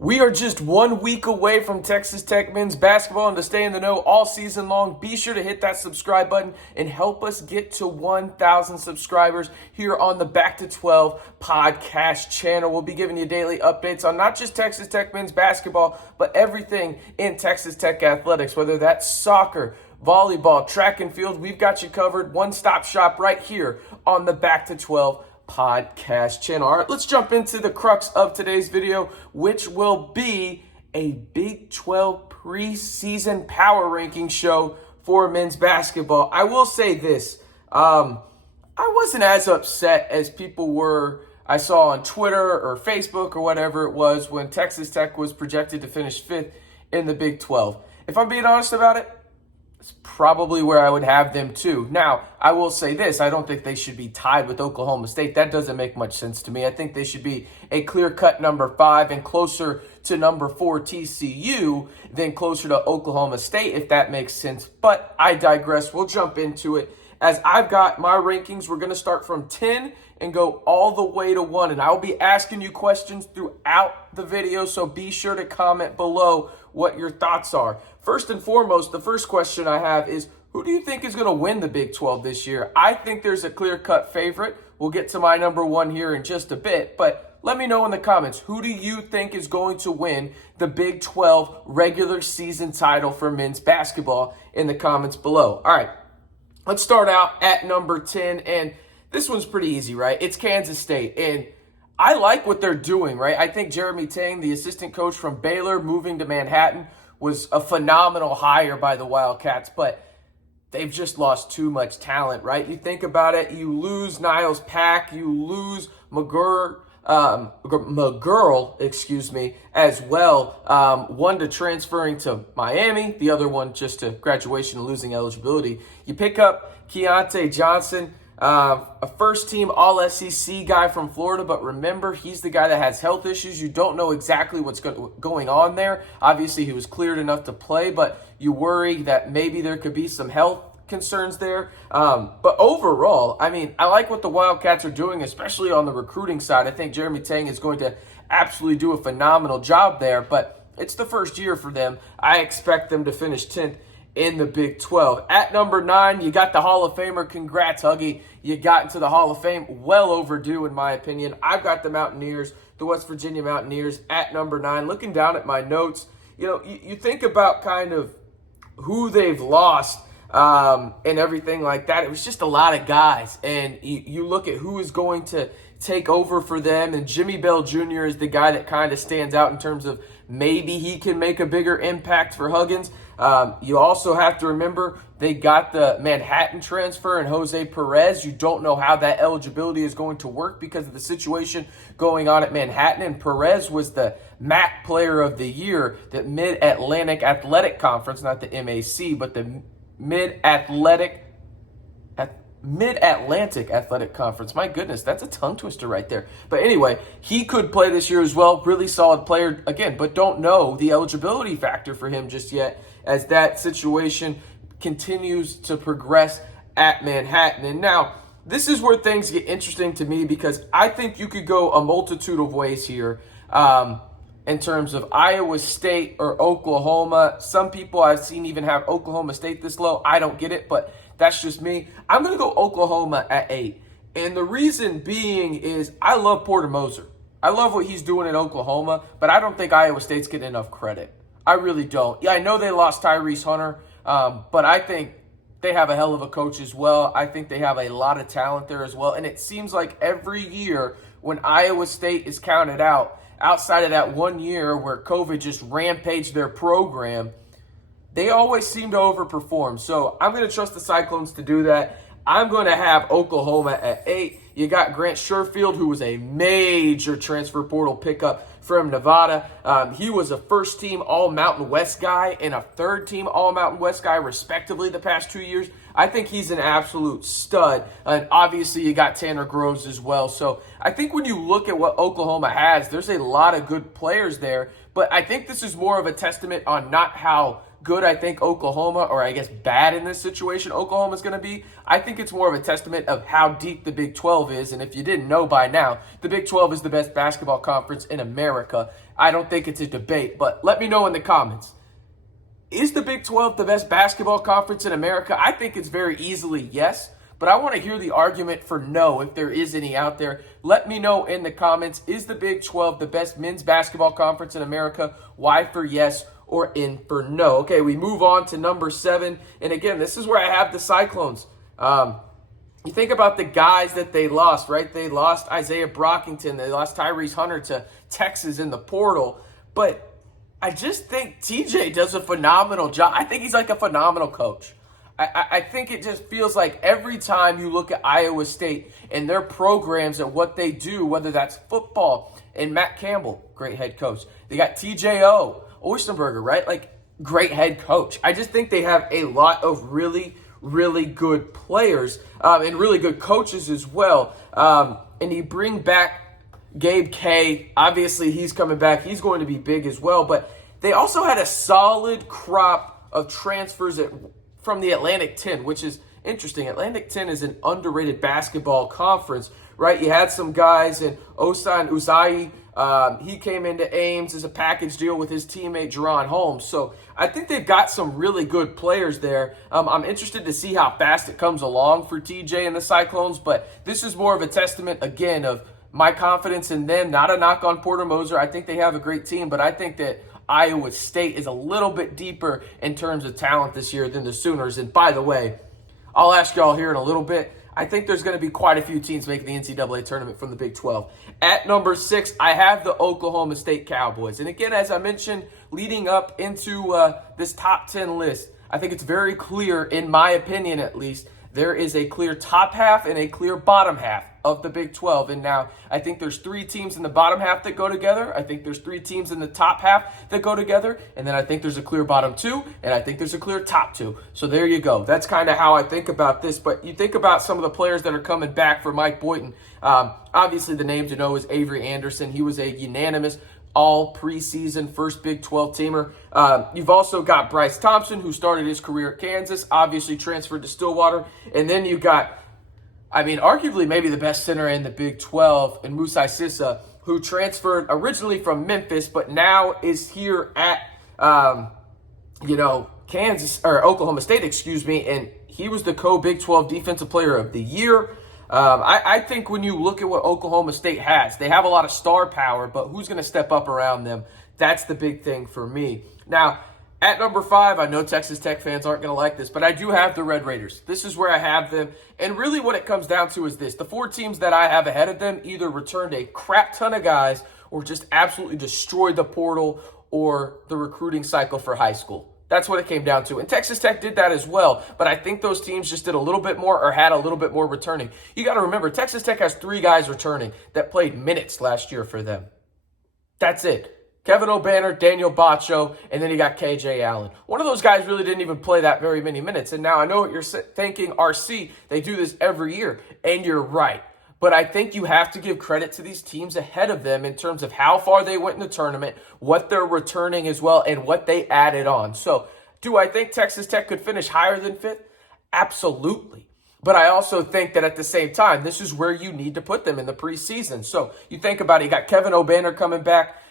We are just 1 week away from Texas Tech men's basketball, and to stay in the know all season long, be sure to hit that subscribe button and help us get to 1,000 subscribers here on the Back to 12 podcast channel. We'll be giving you daily updates on not just Texas Tech men's basketball, but everything in Texas Tech athletics, whether that's soccer, volleyball, track and field. We've got you covered. One-stop shop right here on the Back to 12 podcast channel. All right, let's jump into the crux of today's video, which will be a Big 12 preseason power ranking show for men's basketball. I will say this, I wasn't as upset as people were, I saw on Twitter or Facebook or whatever it was when Texas Tech was projected to finish 5th in the Big 12. If I'm being honest about it, it's probably where I would have them too. Now, I will say this. I don't think they should be tied with Oklahoma State. That doesn't make much sense to me. I think they should be a clear-cut number 5 and closer to number 4 TCU than closer to Oklahoma State, if that makes sense. But I digress. We'll jump into it. As I've got my rankings, we're going to start from 10 and go all the way to 1. And I'll be asking you questions throughout the video, so be sure to comment below what your thoughts are. First and foremost, the first question I have is, who do you think is going to win the Big 12 this year? I think there's a clear-cut favorite. We'll get to my number 1 here in just a bit, but let me know in the comments, who do you think is going to win the Big 12 regular season title for men's basketball in the comments below. All right, let's start out at number 10, and this one's pretty easy, right? It's Kansas State, and I like what they're doing, right? I think Jeremy Tang, the assistant coach from Baylor, moving to Manhattan, was a phenomenal hire by the Wildcats, but they've just lost too much talent, right? You think about it, you lose Niles Pack, you lose McGurl, as well. One to transferring to Miami, the other one just to graduation and losing eligibility. You pick up Keontae Johnson, a first-team All-SEC guy from Florida, but remember, he's the guy that has health issues. You don't know exactly what's going on there. Obviously, he was cleared enough to play, but you worry that maybe there could be some health concerns there. But overall, I mean, I like what the Wildcats are doing, especially on the recruiting side. I think Jeremy Tang is going to absolutely do a phenomenal job there, but it's the first year for them. I expect them to finish 10th in the Big 12. At number 9, you got the Hall of Famer. Congrats, Huggy. You got into the Hall of Fame. Well overdue, in my opinion. I've got the Mountaineers, the West Virginia Mountaineers, at number 9. Looking down at my notes, you think about kind of who they've lost and everything like that. It was just a lot of guys. And you look at who is going to take over for them, and Jimmy Bell Jr. is the guy that kind of stands out in terms of maybe he can make a bigger impact for Huggins. You also have to remember they got the Manhattan transfer and Jose Perez. You don't know how that eligibility is going to work because of the situation going on at Manhattan. And Perez was the MAC Player of the Year, the Mid-Atlantic Athletic Conference, not the MAC, but the Mid-Atlantic Athletic Conference. My goodness, that's a tongue twister right there. But anyway, he could play this year as well. Really solid player again, but don't know the eligibility factor for him just yet as that situation continues to progress at Manhattan. And now, this is where things get interesting to me because I think you could go a multitude of ways here in terms of Iowa State or Oklahoma. Some people I've seen even have Oklahoma State this low. I don't get it, but that's just me. I'm going to go Oklahoma at 8. And the reason being is I love Porter Moser. I love what he's doing in Oklahoma, but I don't think Iowa State's getting enough credit. I really don't. Yeah, I know they lost Tyrese Hunter, but I think they have a hell of a coach as well. I think they have a lot of talent there as well. And it seems like every year when Iowa State is counted out, outside of that 1 year where COVID just rampaged their program, they always seem to overperform. So I'm going to trust the Cyclones to do that. I'm going to have Oklahoma at 8. You got Grant Sherfield, who was a major transfer portal pickup from Nevada. He was a first-team All-Mountain West guy and a third-team All-Mountain West guy, respectively, the past 2 years. I think he's an absolute stud. And obviously, you got Tanner Groves as well. So I think when you look at what Oklahoma has, there's a lot of good players there. But I think this is more of a testament on not how good I think Oklahoma, or I guess bad in this situation, Oklahoma is going to be, I think it's more of a testament of how deep the Big 12 is. And if you didn't know by now, the Big 12 is the best basketball conference in America. I don't think it's a debate, but let me know in the comments. Is the Big 12 the best basketball conference in America? I think it's very easily yes, but I want to hear the argument for no, if there is any out there. Let me know in the comments. Is the Big 12 the best men's basketball conference in America? Why for yes or in for no? Okay, we move on to number 7. And again, this is where I have the Cyclones. You think about the guys that they lost, right? They lost Isaiah Brockington. They lost Tyrese Hunter to Texas in the portal. But I just think TJ does a phenomenal job. I think he's like a phenomenal coach. I think it just feels like every time you look at Iowa State and their programs and what they do, whether that's football, and Matt Campbell, great head coach. They got TJO, Oysterberger, right? Like, great head coach. I just think they have a lot of really, really good players and really good coaches as well. And you bring back Gabe K. Obviously, he's coming back. He's going to be big as well. But they also had a solid crop of transfers from the Atlantic 10, which is interesting. Atlantic 10 is an underrated basketball conference, right? You had some guys in Osan Uzai. He came into Ames as a package deal with his teammate Jerron Holmes. So I think they've got some really good players there. I'm interested to see how fast it comes along for TJ and the Cyclones, but this is more of a testament, again, of my confidence in them. Not a knock on Porter Moser. I think they have a great team, but I think that Iowa State is a little bit deeper in terms of talent this year than the Sooners. And by the way, I'll ask y'all here in a little bit, I think there's going to be quite a few teams making the NCAA tournament from the Big 12. At number 6, I have the Oklahoma State Cowboys. And again, as I mentioned, leading up into this top 10 list, I think it's very clear, in my opinion at least, there is a clear top half and a clear bottom half of the Big 12. And now I think there's 3 teams in the bottom half that go together. I think there's 3 teams in the top half that go together. And then I think there's a clear bottom 2, and I think there's a clear top 2. So there you go. That's kind of how I think about this. But you think about some of the players that are coming back for Mike Boynton. Obviously, the name to know is Avery Anderson. He was a unanimous all preseason first Big 12 teamer. You've also got Bryce Thompson, who started his career at Kansas, obviously transferred to Stillwater. And then you've got, arguably maybe the best center in the Big 12, and Musai Sissa, who transferred originally from Memphis, but now is here at, Kansas, or Oklahoma State, and he was the co-Big 12 Defensive Player of the Year. I think when you look at what Oklahoma State has, they have a lot of star power, but who's going to step up around them? That's the big thing for me. Now, at number 5, I know Texas Tech fans aren't going to like this, but I do have the Red Raiders. This is where I have them. And really what it comes down to is this. The 4 teams that I have ahead of them either returned a crap ton of guys or just absolutely destroyed the portal or the recruiting cycle for high school. That's what it came down to. And Texas Tech did that as well. But I think those teams just did a little bit more or had a little bit more returning. You got to remember, Texas Tech has 3 guys returning that played minutes last year for them. That's it. Kevin O'Banner, Daniel Bacho, and then you got KJ Allen. One of those guys really didn't even play that very many minutes. And now I know what you're thinking, RC, they do this every year. And you're right. But I think you have to give credit to these teams ahead of them in terms of how far they went in the tournament, what they're returning as well, and what they added on. So do I think Texas Tech could finish higher than 5th? Absolutely. But I also think that at the same time, this is where you need to put them in the preseason. So you think about it, you got Kevin O'Banner coming back.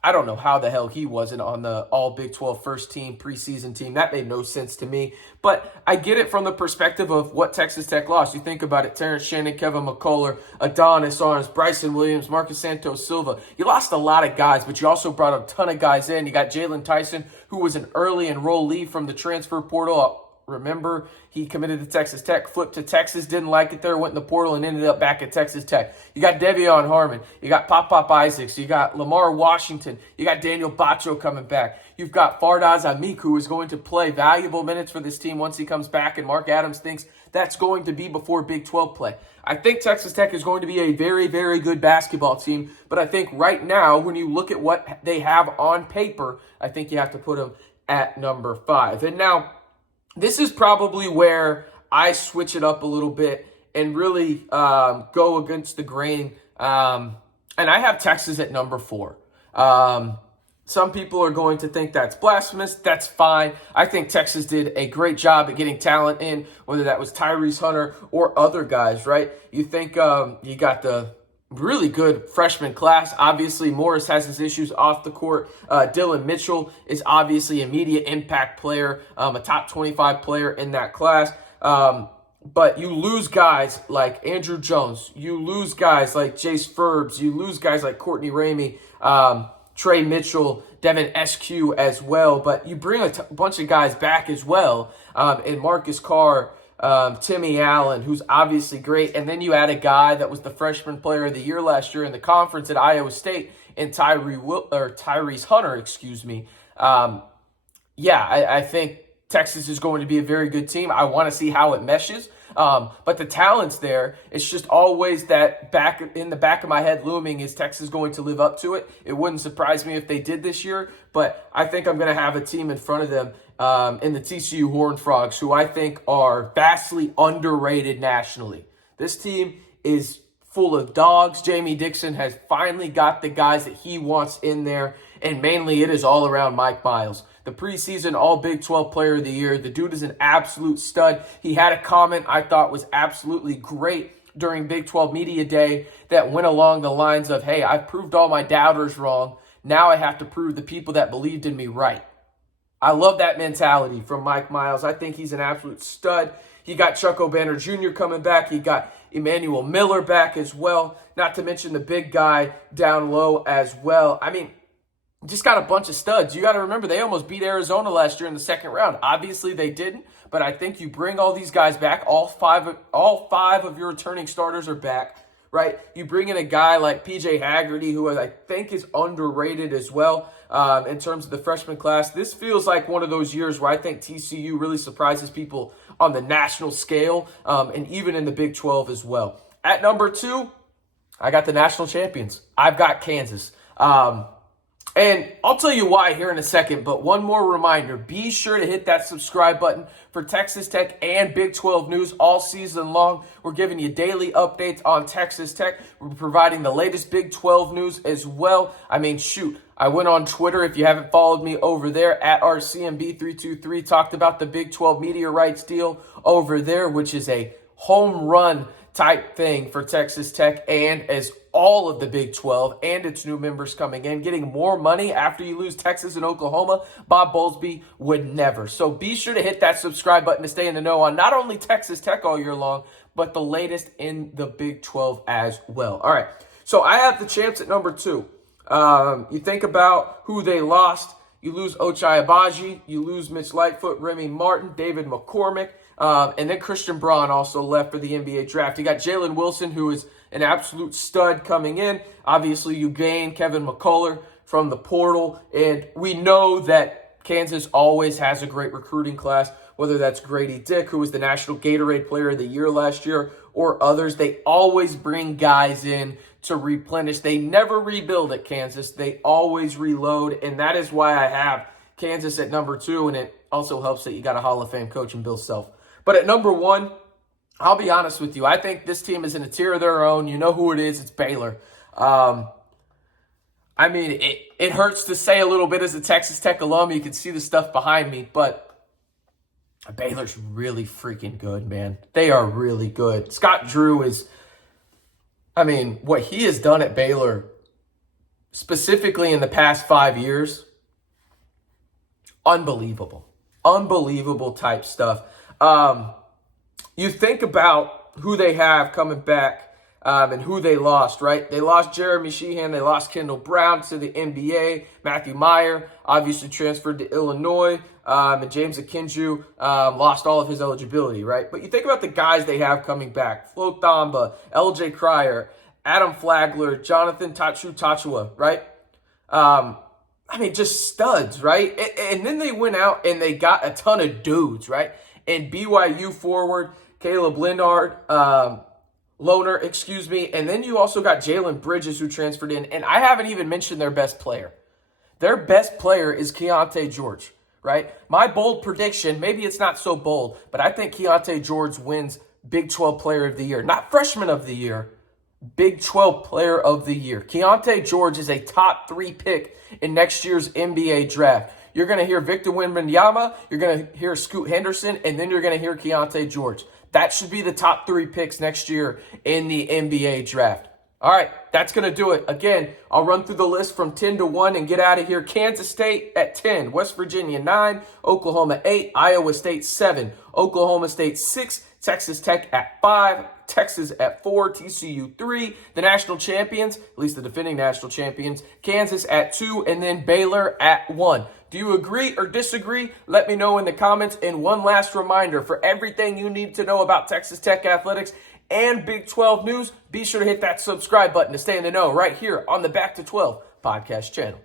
I don't know how the hell he wasn't on the all Big 12 first team preseason team. That made no sense to me. But I get it from the perspective of what Texas Tech lost. You think about it, Terrence Shannon, Kevin McCullough, Adonis Arns, Bryson Williams, Marcus Santos Silva. You lost a lot of guys, but you also brought a ton of guys in. You got Jalen Tyson, who was an early enrollee from the transfer portal. Remember, he committed to Texas Tech, flipped to Texas, didn't like it there, went in the portal, and ended up back at Texas Tech. You got Devion Harmon. You got Pop Isaacs. You got Lamar Washington. You got Daniel Bacho coming back. You've got Fardaz Amik, who is going to play valuable minutes for this team once he comes back, and Mark Adams thinks that's going to be before Big 12 play. I think Texas Tech is going to be a very, very good basketball team, but I think right now, when you look at what they have on paper, I think you have to put them at number 5. And now, this is probably where I switch it up a little bit and really go against the grain. And I have Texas at number 4. Some people are going to think that's blasphemous. That's fine. I think Texas did a great job at getting talent in, whether that was Tyrese Hunter or other guys, right? You think you got the really good freshman class. Obviously, Morris has his issues off the court. Dylan Mitchell is obviously an immediate impact player, a top 25 player in that class. But you lose guys like Andrew Jones. You lose guys like Jace Furbs. You lose guys like Courtney Ramey, Trey Mitchell, Devin SQ as well. But you bring a bunch of guys back as well. And Marcus Carr, Timmy Allen, who's obviously great. And then you add a guy that was the freshman player of the year last year in the conference at Iowa State, and Tyrese Hunter, I think Texas is going to be a very good team. I want to see how it meshes. But the talent's there. It's just always that in the back of my head looming, is Texas going to live up to it? It wouldn't surprise me if they did this year, but I think I'm going to have a team in front of them in the TCU Horned Frogs, who I think are vastly underrated nationally. This team is full of dogs. Jamie Dixon has finally got the guys that he wants in there, and mainly it is all around Mike Miles. The preseason All Big 12 Player of the Year. The dude is an absolute stud. He had a comment I thought was absolutely great during Big 12 Media Day that went along the lines of, hey, I've proved all my doubters wrong. Now I have to prove the people that believed in me right. I love that mentality from Mike Miles. I think he's an absolute stud. He got Chuck O'Banner Jr. coming back. He got Emmanuel Miller back as well. Not to mention the big guy down low as well. I mean, just got a bunch of studs. You got to remember, they almost beat Arizona last year in the second round. Obviously, they didn't, but I think you bring all these guys back. All five of your returning starters are back, right? You bring in a guy like PJ Haggerty, who I think is underrated as well in terms of the freshman class. This feels like one of those years where I think TCU really surprises people on the national scale and even in the Big 12 as well. At number 2, I got the national champions. I've got Kansas. And I'll tell you why here in a second, but one more reminder, be sure to hit that subscribe button for Texas Tech and Big 12 news all season long. We're giving you daily updates on Texas Tech. We're providing the latest Big 12 news as well. I mean, shoot, I went on Twitter. If you haven't followed me over there, at RCMB323, talked about the Big 12 media rights deal over there, which is a home run type thing for Texas Tech and as all of the Big 12 and its new members coming in, getting more money after you lose Texas and Oklahoma. Bob Bowlesby would never. So be sure to hit that subscribe button to stay in the know on not only Texas Tech all year long, but the latest in the Big 12 as well. All right, so I have the champs at number 2. You think about who they lost. You lose Ochai Agbaji, you lose Mitch Lightfoot, Remy Martin, David McCormick, and then Christian Braun also left for the NBA draft. You got Jalen Wilson, who is an absolute stud coming in. Obviously, you gain Kevin McCullough from the portal, and we know that Kansas always has a great recruiting class, whether that's Grady Dick, who was the National Gatorade Player of the Year last year, or others. They always bring guys in to replenish. They never rebuild at Kansas. They always reload, and that is why I have Kansas at number 2, and it also helps that you got a Hall of Fame coach in Bill Self. But at number 1, I'll be honest with you. I think this team is in a tier of their own. You know who it is. It's Baylor. I mean, it hurts to say a little bit as a Texas Tech alum. You can see the stuff behind me, but Baylor's really freaking good, man. They are really good. Scott Drew is, I mean, what he has done at Baylor, specifically in the past 5 years, unbelievable. Unbelievable type stuff. You think about who they have coming back and who they lost, right? They lost Jeremy Sheehan. They lost Kendall Brown to the NBA. Matthew Meyer obviously transferred to Illinois. And James Akinju lost all of his eligibility, right? But you think about the guys they have coming back. Flo Thamba, LJ Cryer, Adam Flagler, Jonathan Tachua, right? I mean, just studs, right? And then they went out and they got a ton of dudes, right? And BYU forward, Caleb Lennard, Loner, and then you also got Jalen Bridges, who transferred in, and I haven't even mentioned their best player. Their best player is Keontae George, right? My bold prediction, maybe it's not so bold, but I think Keontae George wins Big 12 Player of the Year. Not Freshman of the Year, Big 12 Player of the Year. Keontae George is a top 3 pick in next year's NBA draft. You're going to hear Victor Wembanyama, you're going to hear Scoot Henderson, and then you're going to hear Keontae George. That should be the top 3 picks next year in the NBA draft. All right, that's going to do it. Again, I'll run through the list from 10 to 1 and get out of here. Kansas State at 10, West Virginia 9, Oklahoma 8, Iowa State 7, Oklahoma State 6, Texas Tech at 5, Texas at 4, TCU 3, the national champions, at least the defending national champions, Kansas at 2, and then Baylor at 1. Do you agree or disagree? Let me know in the comments. And one last reminder, for everything you need to know about Texas Tech athletics and Big 12 news, be sure to hit that subscribe button to stay in the know right here on the Back to 12 podcast channel.